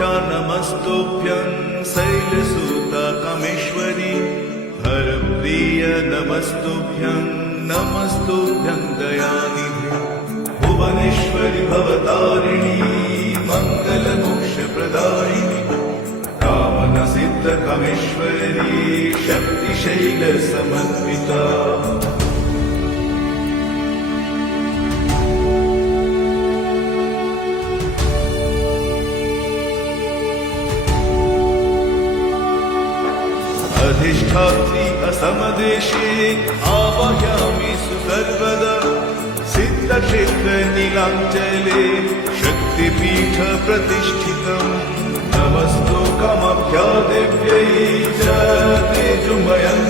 कामाख्या नमस्तुभ्यं शैलसुता कामेश्वरी हरप्रिय नमस्तुभ्यं नमस्तुभ्यं दयानिधे भुवनेश्वरि भवतारिणी मङ्गलमोक्षप्रदायिनी कामनसिद्ध कामेश्वरी शक्तिशैलसमन्विता अधिष्ठात्री असमदेशे आवाहयामि सर्वदा सिद्धक्षेत्रनीलाञ्चले शक्तिपीठ प्रतिष्ठितम् नमस्तु कामाख्या देव्यै च तेजोमयम्